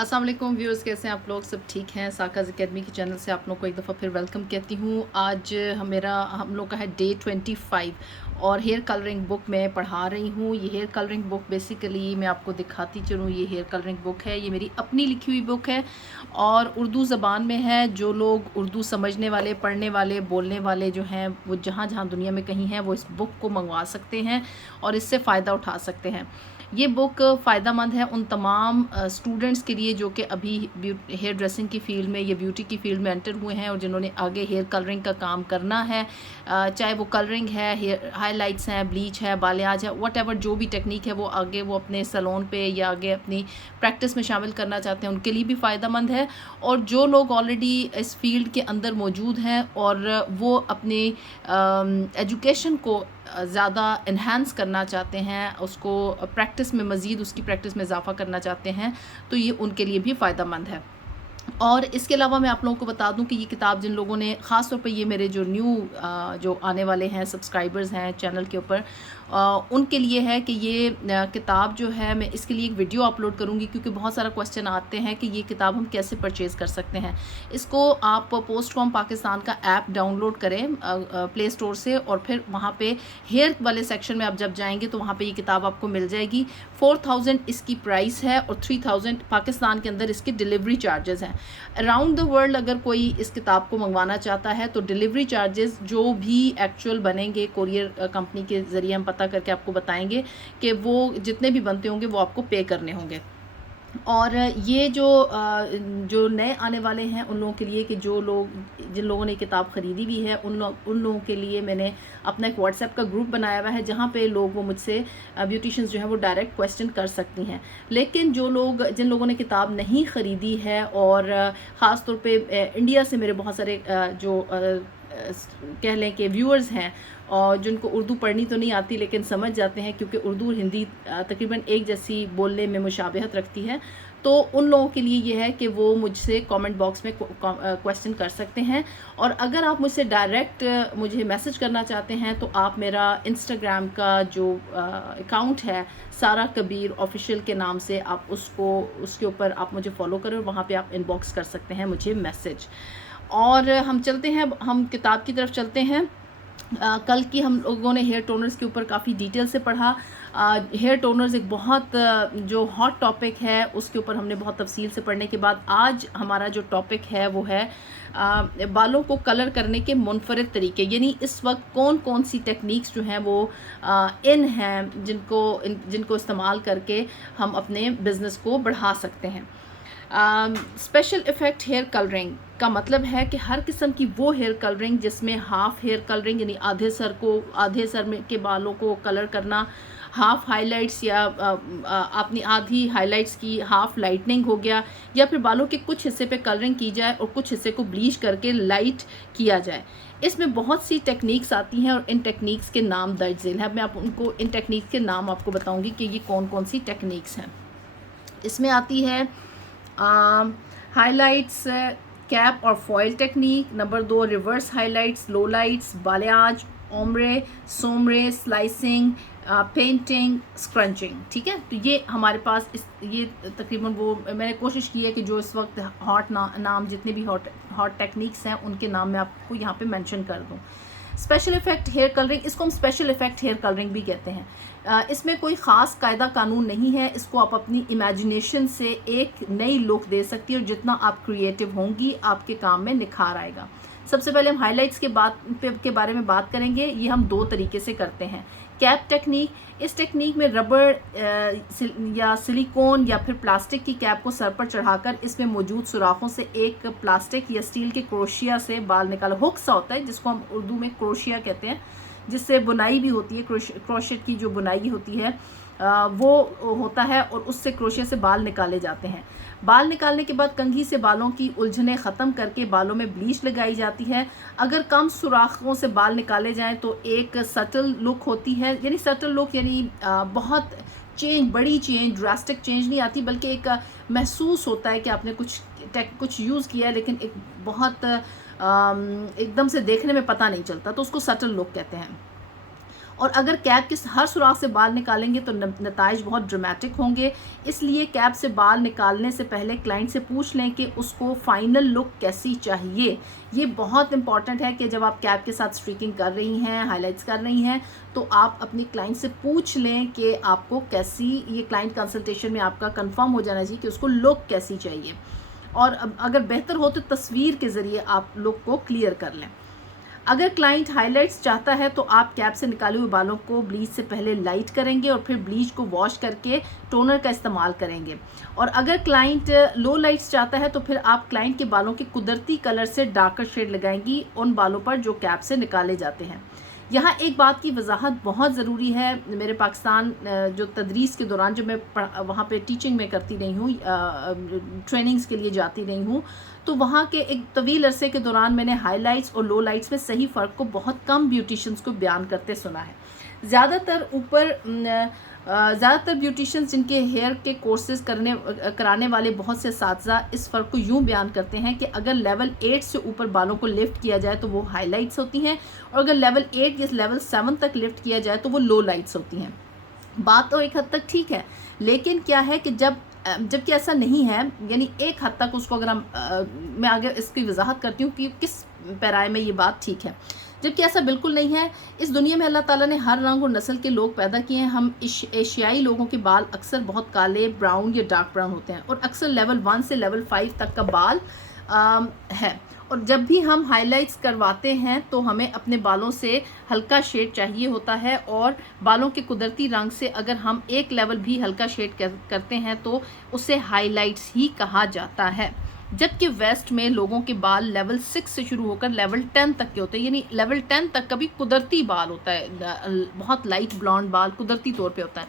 अस्सलाम वालेकुम व्यूअर्स, कैसे हैं आप लोग? सब ठीक हैं? साकाज़ एकेडमी के चैनल से आप लोग को एक दफ़ा फिर वेलकम कहती हूँ। आज हम लोग का है डे 25 और हेयर कलरिंग बुक मैं पढ़ा रही हूँ। ये हेयर कलरिंग बुक बेसिकली मैं आपको दिखाती चलूँ, ये हेयर कलरिंग बुक है, ये मेरी अपनी लिखी हुई बुक है और उर्दू ज़बान में है। जो लोग उर्दू समझने वाले, पढ़ने वाले, बोलने वाले जो हैं वो जहाँ जहाँ दुनिया में कहीं हैं वो इस बुक को मंगवा सकते हैं और इससे फ़ायदा उठा सकते हैं। ये बुक फ़ायदेमंद है उन तमाम स्टूडेंट्स के लिए जो कि अभी हेयर ड्रेसिंग की फ़ील्ड में या ब्यूटी की फ़ील्ड में एंटर हुए हैं और जिन्होंने आगे हेयर कलरिंग का काम करना है। चाहे वो कलरिंग है, हेयर हाइलाइट्स हैं, ब्लीच है, बालियाज है, व्हाटएवर जो भी टेक्निक है वो आगे वो अपने सैलून पे या आगे अपनी प्रैक्टिस में शामिल करना चाहते हैं, उनके लिए भी फ़ायदेमंद है। और जो लोग ऑलरेडी इस फील्ड के अंदर मौजूद हैं और वो अपनी एजुकेशन को ज़्यादा इन्हांस करना चाहते हैं, उसको प्रैक्टिस में मज़ीद उसकी प्रैक्टिस में इजाफ़ा करना चाहते हैं, तो ये उनके लिए भी फ़ायदेमंद है। और इसके अलावा मैं आप लोगों को बता दूं कि ये किताब जिन लोगों ने ख़ास तौर पे ये मेरे जो जो आने वाले हैं सब्सक्राइबर्स हैं चैनल के ऊपर, उनके लिए है कि ये किताब जो है मैं इसके लिए एक वीडियो अपलोड करूंगी क्योंकि बहुत सारा क्वेश्चन आते हैं कि ये किताब हम कैसे परचेज़ कर सकते हैं। इसको आप पोस्टकॉम पाकिस्तान का ऐप डाउनलोड करें प्ले स्टोर से और फिर वहाँ पे हेयर वाले सेक्शन में आप जब जाएंगे तो वहाँ पे ये किताब आपको मिल जाएगी। 4000 इसकी प्राइस है और 3000 पाकिस्तान के अंदर इसके डिलीवरी चार्जेस हैं। अराउंड द वर्ल्ड अगर कोई इस किताब को मंगवाना चाहता है तो डिलीवरी चार्जेस जो भी एक्चुअल बनेंगे कोरियर कंपनी के ज़रिए हम पता करके आपको बताएंगे कि वो जितने भी बनते होंगे वो आपको पे करने होंगे। और ये जो नए आने वाले हैं उन लोगों के लिए कि जिन लोगों ने किताब ख़रीदी भी है उन लोगों के लिए मैंने अपना एक व्हाट्सएप का ग्रुप बनाया हुआ है जहाँ पे लोग वो मुझसे ब्यूटिशियंस जो हैं वो डायरेक्ट क्वेश्चन कर सकती हैं। लेकिन जिन लोगों ने किताब नहीं ख़रीदी है और ख़ास तौर पे इंडिया से मेरे बहुत सारे कह लें कि व्यूअर्स हैं और जिनको उर्दू पढ़नी तो नहीं आती लेकिन समझ जाते हैं क्योंकि उर्दू और हिंदी तकरीबन एक जैसी बोलने में मुशाबहत रखती है, तो उन लोगों के लिए ये है कि वो मुझसे कमेंट बॉक्स में क्वेश्चन कर सकते हैं। और अगर आप मुझसे डायरेक्ट मुझे मैसेज करना चाहते हैं तो आप मेरा इंस्टाग्राम का जो अकाउंट है सारा कबीर ऑफिशियल के नाम से आप उसके ऊपर आप मुझे फॉलो करें और वहाँ पे आप इनबॉक्स कर सकते हैं मुझे मैसेज। और हम किताब की तरफ चलते हैं। कल की हम लोगों ने हेयर टोनर्स के ऊपर काफ़ी डिटेल से पढ़ा। हेयर टोनर्स एक बहुत जो हॉट टॉपिक है उसके ऊपर हमने बहुत तफसील से पढ़ने के बाद आज हमारा जो टॉपिक है वो है बालों को कलर करने के मुनफरिद तरीके, यानी इस वक्त कौन कौन सी टेक्निक्स जो हैं वो इन हैं जिनको इस्तेमाल करके हम अपने बिज़नेस को बढ़ा सकते हैं। स्पेशल इफ़ेक्ट हेयर कलरिंग का मतलब है कि हर किस्म की वो हेयर कलरिंग जिसमें हाफ हेयर कलरिंग यानी आधे सर में के बालों को कलर करना, हाफ हाइलाइट्स या अपनी आधी हाइलाइट्स की हाफ लाइटनिंग हो गया, या फिर बालों के कुछ हिस्से पे कलरिंग की जाए और कुछ हिस्से को ब्लीच करके लाइट किया जाए। इसमें बहुत सी टेक्निक्स आती हैं और इन टेक्निक्स के नाम दर्ज झेल है। मैं इन टेक्निक्स के नाम आपको बताऊंगी कि ये कौन कौन सी टेक्निक्स हैं। इसमें आती है हाइलाइट्स, कैप और foil technique. Number 2 reverse highlights, low lights, balayage, ombre, sombre, slicing, painting, scrunching. ठीक है, तो ये हमारे पास ये तकरीबन वो मैंने कोशिश की है कि जो इस वक्त हॉट नाम जितने भी हॉट टेक्निक्स हैं उनके नाम मैं आपको यहाँ पे मेंशन कर दूँ। स्पेशल इफ़ेक्ट हेयर कलरिंग, इसको हम स्पेशल इफ़ेक्ट हेयर कलरिंग भी कहते हैं। इसमें कोई ख़ास कायदा कानून नहीं है, इसको आप अपनी इमेजिनेशन से एक नई लुक दे सकती है और जितना आप क्रिएटिव होंगी आपके काम में निखार आएगा। सबसे पहले हम हाइलाइट्स के बारे में बात करेंगे। ये हम दो तरीके से करते हैं। कैप टेक्निक, इस टेक्निक में रबड़ या सिलिकॉन या फिर प्लास्टिक की कैप को सर पर चढ़ाकर इसमें मौजूद सुराखों से एक प्लास्टिक या स्टील के क्रोशिया से बाल निकाला। हुक सा होता है जिसको हम उर्दू में क्रोशिया कहते हैं, जिससे बुनाई भी होती है। क्रोशेट की जो बुनाई होती है वो होता है और उससे क्रोशिया से बाल निकाले जाते हैं। बाल निकालने के बाद कंघी से बालों की उलझनें ख़त्म करके बालों में ब्लीच लगाई जाती है। अगर कम सुराखों से बाल निकाले जाएं तो एक सटल लुक होती है, यानी सटल लुक यानी बहुत बड़ी चेंज, ड्रास्टिक चेंज नहीं आती, बल्कि एक महसूस होता है कि आपने कुछ यूज़ किया है लेकिन एक बहुत एकदम से देखने में पता नहीं चलता, तो उसको सटल लुक कहते हैं। और अगर कैप के हर सुराख से बाल निकालेंगे तो नताइज बहुत ड्रामेटिक होंगे। इसलिए कैप से बाल निकालने से पहले क्लाइंट से पूछ लें कि उसको फाइनल लुक कैसी चाहिए। ये बहुत इंपॉर्टेंट है कि जब आप कैप के साथ स्ट्रीकिंग कर रही हैं, हाइलाइट्स कर रही हैं, तो आप अपनी क्लाइंट से पूछ लें कि आपको कैसी, ये क्लाइंट कंसल्टेशन में आपका कंफर्म हो जाना चाहिए कि उसको लुक कैसी चाहिए। और अगर बेहतर हो तो तस्वीर के ज़रिए आप लुक को क्लियर कर लें। अगर क्लाइंट हाइलाइट्स चाहता है तो आप कैप से निकाले हुए बालों को ब्लीच से पहले लाइट करेंगे और फिर ब्लीच को वॉश करके टोनर का इस्तेमाल करेंगे। और अगर क्लाइंट लो लाइट्स चाहता है तो फिर आप क्लाइंट के बालों के कुदरती कलर से डार्कर शेड लगाएंगी उन बालों पर जो कैप से निकाले जाते हैं। यहाँ एक बात की वजाहत बहुत ज़रूरी है। मेरे पाकिस्तान जो तदरीस के दौरान जब मैं वहाँ पे टीचिंग में करती रही हूँ, ट्रेनिंग्स के लिए जाती रही हूँ, तो वहाँ के एक तवील अरसे के दौरान मैंने हाइलाइट्स और लो लाइट्स में सही फ़र्क को बहुत कम ब्यूटिशियंस को बयान करते सुना है। ज़्यादातर ब्यूटिशियंस जिनके हेयर के कोर्सेज कराने वाले बहुत से असातिज़ा इस फ़र्क को यूँ बयान करते हैं कि अगर लेवल 8 से ऊपर बालों को लिफ्ट किया जाए तो वो हाइलाइट्स होती हैं, और अगर लेवल 8 या लेवल 7 तक लिफ्ट किया जाए तो वो लो लाइट्स होती हैं। बात तो एक हद तक ठीक है, लेकिन क्या है कि जबकि ऐसा नहीं है, यानी एक हद तक उसको अगर मैं अगर इसकी वजाहत करती हूँ कि किस पैराए में ये बात ठीक है, जबकि ऐसा बिल्कुल नहीं है। इस दुनिया में अल्लाह ताला ने हर रंग और नस्ल के लोग पैदा किए हैं। हम एशियाई लोगों के बाल अक्सर बहुत काले, ब्राउन या डार्क ब्राउन होते हैं, और अक्सर लेवल 1 से लेवल 5 तक का बाल है। और जब भी हम हाइलाइट्स करवाते हैं तो हमें अपने बालों से हल्का शेड चाहिए होता है, और बालों के कुदरती रंग से अगर हम एक लेवल भी हल्का शेड करते हैं तो उसे हाइलाइट्स ही कहा जाता है। जबकि वेस्ट में लोगों के बाल लेवल 6 से शुरू होकर लेवल 10 तक के होते हैं, यानी लेवल 10 तक का भी कुदरती बाल होता है, बहुत लाइट ब्लॉन्ड बाल कुदरती तौर पे होता है।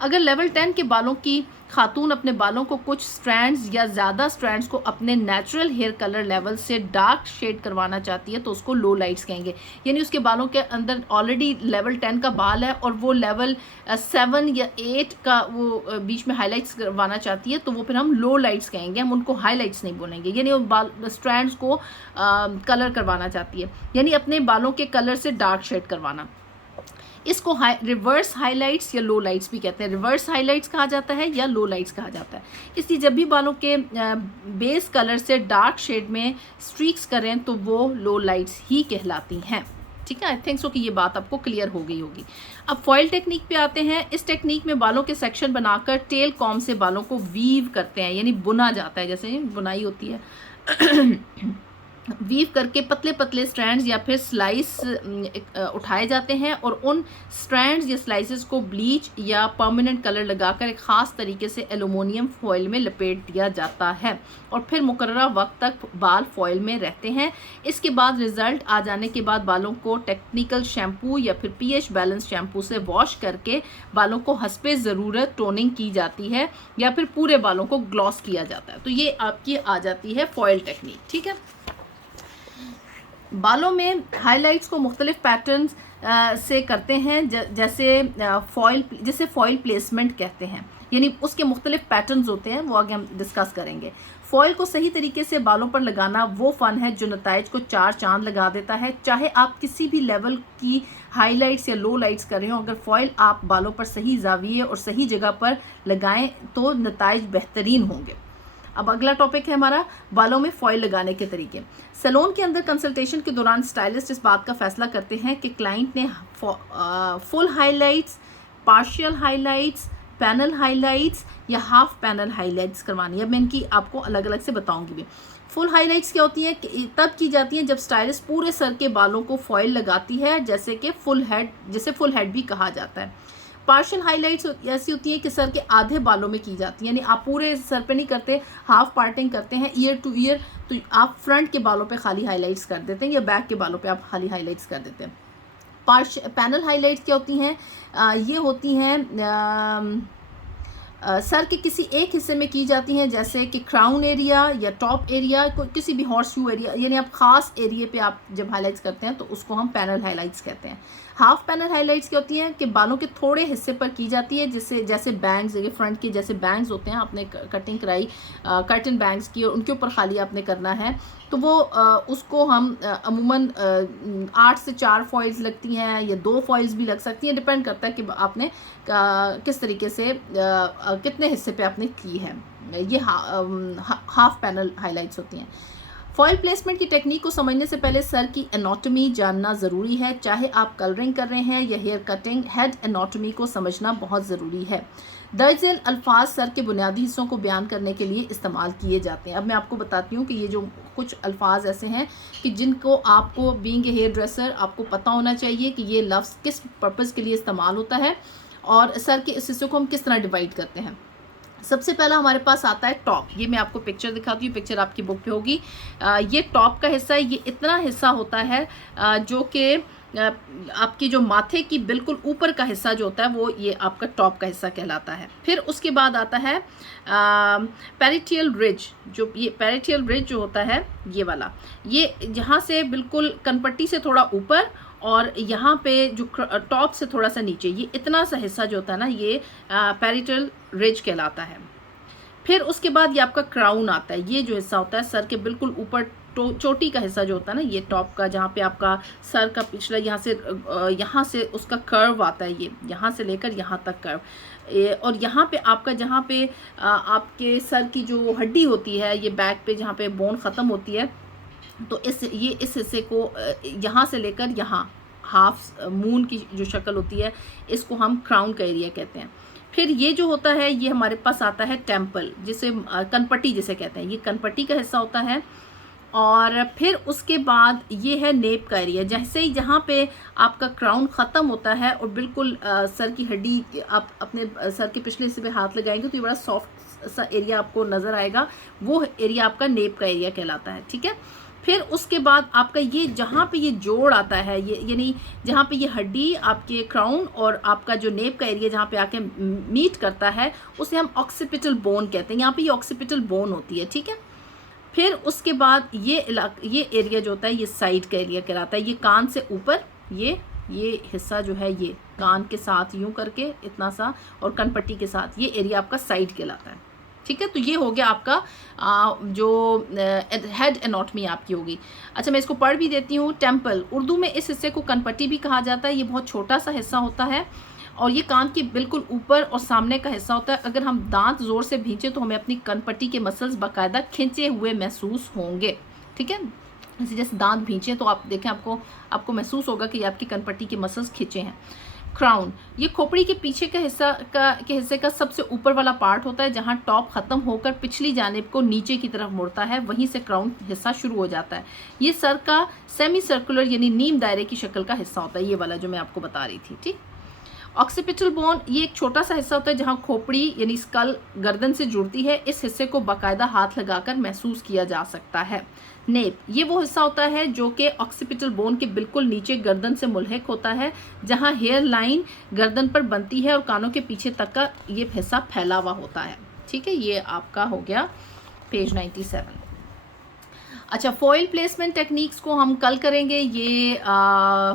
अगर लेवल 10 के बालों की खातून अपने बालों को कुछ स्ट्रैंड्स या ज़्यादा स्ट्रैंड्स को अपने नेचुरल हेयर कलर लेवल से डार्क शेड करवाना चाहती है तो उसको लो लाइट्स कहेंगे। यानी उसके बालों के अंदर ऑलरेडी लेवल 10 का बाल है और वो लेवल 7 या 8 का वो बीच में हाईलाइट्स करवाना चाहती है, तो वो फिर हम लो लाइट्स कहेंगे, हम उनको हाईलाइट्स नहीं बोलेंगे। यानी वो बाल स्ट्रैंड्स को कलर करवाना चाहती है, यानी अपने बालों के कलर से डार्क शेड करवाना। इसको रिवर्स हाइलाइट्स या लो लाइट्स भी कहते हैं। रिवर्स हाइलाइट्स कहा जाता है या लो लाइट्स कहा जाता है। इसलिए जब भी बालों के बेस कलर से डार्क शेड में स्ट्रीक्स करें तो वो लो लाइट्स ही कहलाती हैं। ठीक है, आई थिंक सो कि ये बात आपको क्लियर हो गई होगी। अब फॉयल टेक्निक पे आते हैं। इस टेक्निक में बालों के सेक्शन बनाकर टेल कॉम से बालों को वीव करते हैं, यानी बुना जाता है, जैसे बुनाई होती है। वीव करके पतले पतले स्ट्रैंड्स या फिर स्लाइस उठाए जाते हैं और उन स्ट्रैंड्स या स्लाइसेस को ब्लीच या परमानेंट कलर लगाकर एक ख़ास तरीके से एल्युमिनियम फॉयल में लपेट दिया जाता है और फिर मुकर्ररा वक्त तक बाल फॉयल में रहते हैं। इसके बाद रिजल्ट आ जाने के बाद बालों को टेक्निकल शैम्पू या फिर पीएच बैलेंस शैम्पू से वॉश करके बालों को हस्बे ज़रूरत टोनिंग की जाती है या फिर पूरे बालों को ग्लॉस किया जाता है। तो ये आपकी आ जाती है फॉयल टेक्निक। ठीक है, बालों में हाइलाइट्स को मुख्तलिफ पैटर्न्स से करते हैं, जैसे फॉयल प्लेसमेंट कहते हैं, यानी उसके मुख्तलिफ पैटर्न्स होते हैं, वो आगे हम डिस्कस करेंगे। फॉयल को सही तरीके से बालों पर लगाना वो फ़न है जो नताइज को चार चांद लगा देता है। चाहे आप किसी भी लेवल की हाइलाइट्स या लो लाइट्स कर रहे हो, अगर फॉयल आप बालों पर सही जाविये और सही जगह पर लगाएं तो नताइज बेहतरीन होंगे। अब अगला टॉपिक है हमारा बालों में फॉयल लगाने के तरीके। सैलून के अंदर कंसल्टेशन के दौरान स्टाइलिस्ट इस बात का फैसला करते हैं कि क्लाइंट ने full highlights, partial highlights, panel highlights या हाफ पैनल हाइलाइट्स करवानी है। मैं इनकी आपको अलग अलग से बताऊंगी भी। फुल हाइलाइट्स क्या होती हैं? तब की जाती हैं जब स्टाइलिस्ट पूरे सर के बालों को फॉयल लगाती है, जैसे कि फुल हेड भी कहा जाता है। पार्शियल हाइलाइट्स ऐसी होती है कि सर के आधे बालों में की जाती है, यानी आप पूरे सर पे नहीं करते, हाफ पार्टिंग करते हैं ईयर टू ईयर, तो आप फ्रंट के बालों पे खाली हाइलाइट्स कर देते हैं या बैक के बालों पे आप खाली हाइलाइट्स कर देते हैं। पैनल हाइलाइट्स क्या होती हैं? ये होती हैं सर के किसी एक हिस्से में की जाती हैं, जैसे कि क्राउन एरिया या टॉप एरिया, किसी भी हॉर्स शू एरिया, यानी आप ख़ास एरिया पे आप जब हाइलाइट्स करते हैं तो उसको हम पैनल हाइलाइट्स कहते हैं। हाफ पैनल हाइलाइट्स क्या होती हैं कि बालों के थोड़े हिस्से पर की जाती है, जिससे जैसे बैंग्स, ये फ्रंट के जैसे बैंग्स होते हैं, आपने कटिंग कराई कर्टन बैंग्स की और उनके ऊपर खाली आपने करना है, तो वो उसको हम अमूमन 8 से 4 फॉइल्स लगती हैं या 2 फॉइल्स भी लग सकती हैं, डिपेंड करता है कि आपने किस तरीके से कितने हिस्से पे आपने की है। ये हाफ पैनल हाइलाइट्स होती हैं। फॉइल प्लेसमेंट की टेक्निक को समझने से पहले सर की एनाटॉमी जानना ज़रूरी है। चाहे आप कलरिंग कर रहे हैं या हेयर कटिंग, हेड एनाटॉमी को समझना बहुत ज़रूरी है। दर्जन अल्फाज सर के बुनियादी हिस्सों को बयान करने के लिए इस्तेमाल किए जाते हैं। अब मैं आपको बताती हूँ कि ये जो कुछ अल्फाज ऐसे हैं कि जिनको आपको बीइंग ए हेयर ड्रेसर आपको पता होना चाहिए कि ये लफ्ज़ किस पर्पज़ के लिए इस्तेमाल होता है और सर के इस हिस्से को हम किस तरह डिवाइड करते हैं। सबसे पहला हमारे पास आता है टॉप। ये मैं आपको पिक्चर दिखाती हूँ, पिक्चर आपकी बुक पे होगी। ये टॉप का हिस्सा है। ये इतना हिस्सा होता है जो कि आपकी जो माथे की बिल्कुल ऊपर का हिस्सा जो होता है वो ये आपका टॉप का हिस्सा कहलाता है। फिर उसके बाद आता है पेरिटियल रिज। जो ये पेरिटियल रिज जो होता है ये वाला, ये यहाँ से बिल्कुल कनपट्टी से थोड़ा ऊपर और यहाँ पे जो टॉप से थोड़ा सा नीचे, ये इतना सा हिस्सा जो होता है ना, ये पेरिटल रिज कहलाता है। फिर उसके बाद ये आपका क्राउन आता है। ये जो हिस्सा होता है सर के बिल्कुल ऊपर चोटी का हिस्सा जो होता है ना, ये टॉप का, जहाँ पे आपका सर का पिछला यहाँ से उसका कर्व आता है, ये यहाँ से लेकर यहाँ तक कर्व। और यहाँ पे आपका जहाँ पे आपके सर की जो हड्डी होती है, ये बैक पे जहाँ पे बोन ख़त्म होती है, तो इस हिस्से को यहाँ से लेकर यहाँ हाफ मून की जो शक्ल होती है, इसको हम क्राउन का एरिया कहते हैं। फिर ये जो होता है ये हमारे पास आता है टेम्पल, जिसे कनपट्टी जिसे कहते हैं, ये कनपट्टी का हिस्सा होता है। और फिर उसके बाद ये है नेप का एरिया। जैसे ही जहाँ पे आपका क्राउन ख़त्म होता है और बिल्कुल सर की हड्डी, आप अपने सर के पिछले हिस्से पे हाथ लगाएंगे तो ये बड़ा सॉफ्ट सा एरिया आपको नज़र आएगा, वो एरिया आपका नेप का एरिया कहलाता है। ठीक है। फिर उसके बाद आपका ये जहाँ पे ये जोड़ आता है, ये यानी जहाँ पे ये हड्डी आपके क्राउन और आपका जो नेप का एरिया जहाँ पे आके मीट करता है, उसे हम ऑक्सीपिटल बोन कहते हैं। यहाँ पे ये ऑक्सीपिटल बोन होती है। ठीक है। फिर उसके बाद ये एरिया जो होता है ये साइड का एरिया कहलाता है। ये कान से ऊपर ये हिस्सा जो है ये कान के साथ यूं करके इतना सा और कनपट्टी के साथ ये एरिया आपका साइड कहलाता है। ठीक है। तो ये हो गया आपका जो हेड एनाटॉमी आपकी होगी। अच्छा, मैं इसको पढ़ भी देती हूँ। टेम्पल, उर्दू में इस हिस्से को कनपट्टी भी कहा जाता है। ये बहुत छोटा सा हिस्सा होता है और ये कान के बिल्कुल ऊपर और सामने का हिस्सा होता है। अगर हम दांत ज़ोर से भींचे तो हमें अपनी कनपट्टी के मसल्स बाकायदा खिंचे हुए महसूस होंगे। ठीक है। जैसे दांत भींचे तो आप देखें, आपको महसूस होगा कि आपकी कनपट्टी के मसल्स खिंचे हैं। क्राउन, ये खोपड़ी के पीछे के हिस्से का सबसे ऊपर वाला पार्ट होता है, जहाँ टॉप ख़त्म होकर पिछली जानिब को नीचे की तरफ मुड़ता है, वहीं से क्राउन हिस्सा शुरू हो जाता है। ये सर का सेमी सर्कुलर यानी नीम दायरे की शक्ल का हिस्सा होता है, ये वाला जो मैं आपको बता रही थी। ठीक। ऑक्सीपिटल बोन, ये एक छोटा सा हिस्सा होता है जहाँ खोपड़ी यानी स्कल गर्दन से जुड़ती है। इस हिस्से को बाकायदा हाथ लगाकर महसूस किया जा सकता है। नेप, ये वो हिस्सा होता है जो कि ऑक्सीपिटल बोन के बिल्कुल नीचे गर्दन से मुल्हिक होता है, जहाँ हेयर लाइन गर्दन पर बनती है और कानों के पीछे तक का ये हिस्सा फैला हुआ होता है। ठीक है। ये आपका हो गया पेज 97। अच्छा, फॉइल प्लेसमेंट टेक्निक्स को हम कल करेंगे। ये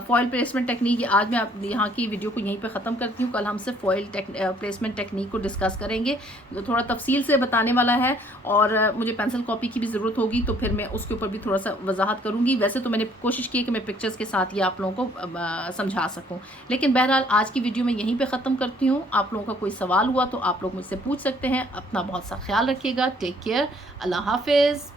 फॉइल प्लेसमेंट टेक्निक आज मैं यहाँ की वीडियो को यहीं पे ख़त्म करती हूँ। कल हम सिर्फ फॉइल प्लेसमेंट टेक्निक को डिस्कस करेंगे, थोड़ा तफसील से बताने वाला है और मुझे पेंसिल कॉपी की भी ज़रूरत होगी, तो फिर मैं उसके ऊपर भी थोड़ा सा वजाहत करूँगी। वैसे तो मैंने कोशिश की कि मैं पिक्चर्स के साथ ये आप लोगों को समझा सकूँ, लेकिन बहरहाल आज की वीडियो मैं यहीं पर ख़त्म करती हूँ। आप लोगों का कोई सवाल हुआ तो आप लोग मुझसे पूछ सकते हैं। अपना बहुत सा ख्याल रखिएगा। Take care. अल्लाह हाफिज़।